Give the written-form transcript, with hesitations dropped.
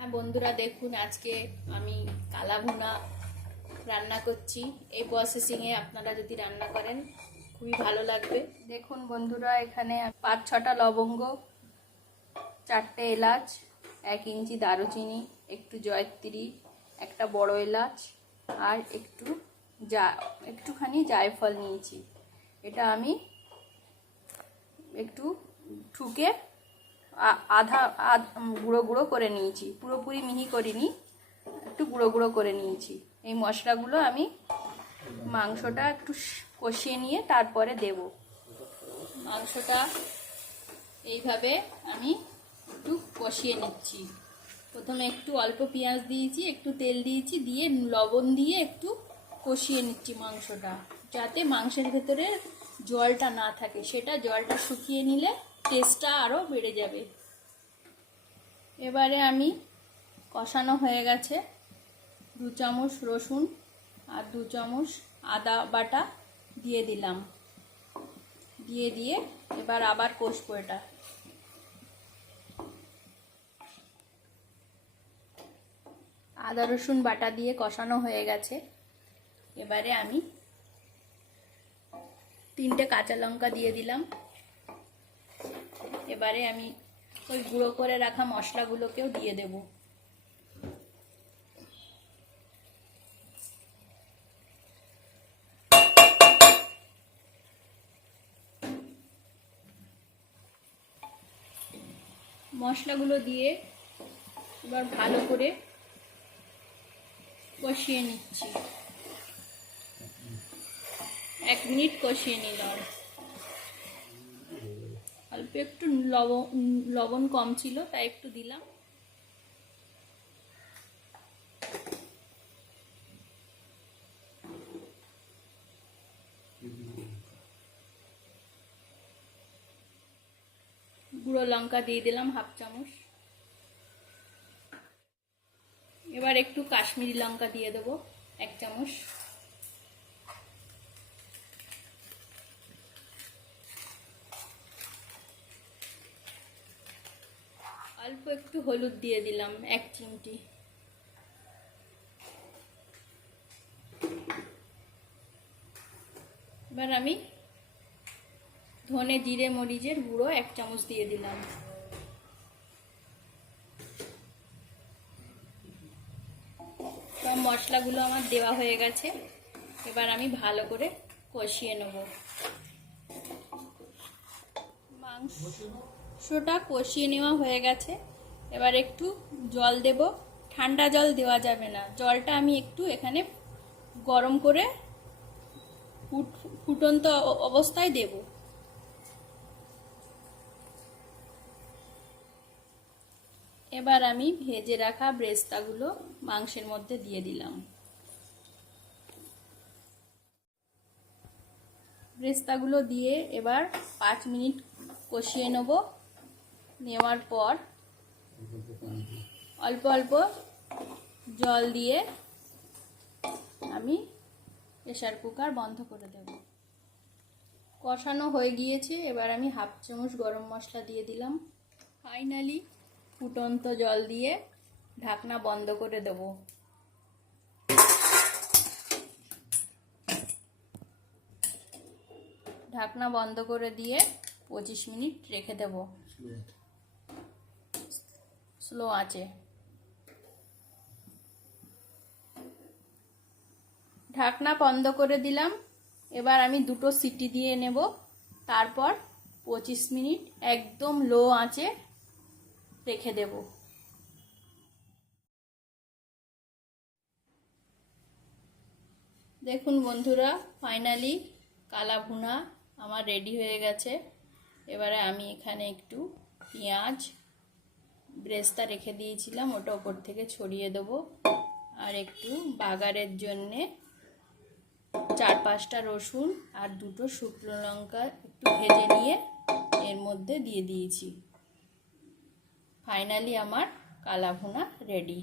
হ্যাঁ বন্ধুরা, দেখুন আজকে আমি কালা ভুনা রান্না করছি। এই প্রসেসিংয়ে আপনারা যদি রান্না করেন খুবই ভালো লাগবে। দেখুন বন্ধুরা, এখানে 5-6টা লবঙ্গ, 4টে এলাচ, 1 ইঞ্চি দারুচিনি, একটু জয়ত্রী, একটা বড় এলাচ আর একটুখানি জায়ফল নিয়েছি। এটা আমি একটু ঠুকে আধা গুঁড়ো গুঁড়ো করে নিয়েছি, পুরোপুরি মিহি করিনি, একটু গুঁড়ো গুঁড়ো করে নিয়েছি। এই মশলাগুলো আমি মাংসটা একটু কষিয়ে নিয়ে তারপরে দেব। মাংসটা এইভাবে আমি একটু কষিয়ে নিচ্ছি। প্রথমে একটু অল্প পেঁয়াজ দিয়েছি, একটু তেল দিয়েছি, দিয়ে লবণ দিয়ে একটু কষিয়ে নিচ্ছি মাংসটা, যাতে মাংসের ভেতরে জলটা না থাকে। সেটা জলটা শুকিয়ে নিলে টেস্টটা আরও বেড়ে যাবে। এবারে আমি কষানো হয়ে গেছে, 2 চামচ রসুন আর 2 চামচ আদা বাটা দিয়ে দিলাম। দিয়ে এবার আবার কষবো। এটা আদা রসুন বাটা দিয়ে কষানো হয়ে গেছে। এবারে আমি 3টে কাঁচা লঙ্কা দিয়ে দিলাম। এবারে আমি ওই গুঁড়ো করে রাখা মশলাগুলোকেও দিয়ে দেব। মশলাগুলো দিয়ে এবার ভালো করে কষিয়ে নিচ্ছি। 1 মিনিট কষিয়ে নিলাম। অল্প একটু লবণ কম ছিল, তাই একটু দিলাম। গুঁড়ো লঙ্কা দিয়ে দিলাম 1/2 চামচ। এবার একটু কাশ্মীরি লঙ্কা দিয়ে দেবো 1 চামচ। অল্প একটু হলুদ দিয়ে দিলাম 1 চিমটি। এবার আমি ধনে জিরে মরিচের গুঁড়ো 1 চামচ দিয়ে দিলাম। সব মশলাগুলো আমার দেওয়া হয়ে গেছে। এবার আমি ভালো করে কষিয়ে নেব। মাংসটা কষিয়ে নেওয়া হয়ে গেছে। এবার একটু জল দেব। ঠান্ডা জল দেওয়া যাবে না, জলটা আমি একটু এখানে গরম করে ফুটন্ত অবস্থায় দেব। এবার আমি ভেজে রাখা ব্রেস্তাগুলো মাংসের মধ্যে দিয়ে দিলাম। ব্রেস্তাগুলো দিয়ে এবার 5 মিনিট কষিয়ে নেব। নেওয়ার পর অল্প অল্প জল দিয়ে আমি প্রেসার কুকার বন্ধ করে দেব। কষানো হয়ে গিয়েছে। এবার আমি 1/2 চামচ গরম মশলা দিয়ে দিলাম। ফাইনালি ফুটন্ত জল দিয়ে ঢাকনা বন্ধ করে দেব। ঢাকনা বন্ধ করে দিয়ে 25 মিনিট রেখে দেব স্লো আঁচে। ঢাকনা বন্ধ করে দিলাম। এবার আমি 2টো সিটি দিয়ে নেব। তারপর 25 মিনিট একদম লো আঁচে রেখে দেব। দেখুন বন্ধুরা, ফাইনালি কালা ভুনা আমার রেডি হয়ে গেছে। এবারে আমি এখানে একটু পেঁয়াজ ব্রেস্তা রেখে দিয়েছিলাম, ওটা ওপর থেকে ছড়িয়ে দেবো। আর একটু বাগারের জন্যে 4-5টা রসুন আর 2টো শুকনো লঙ্কা একটু ভেজে নিয়ে এর মধ্যে দিয়ে দিয়েছি। ফাইনালি আমার কালা ভুনা রেডি।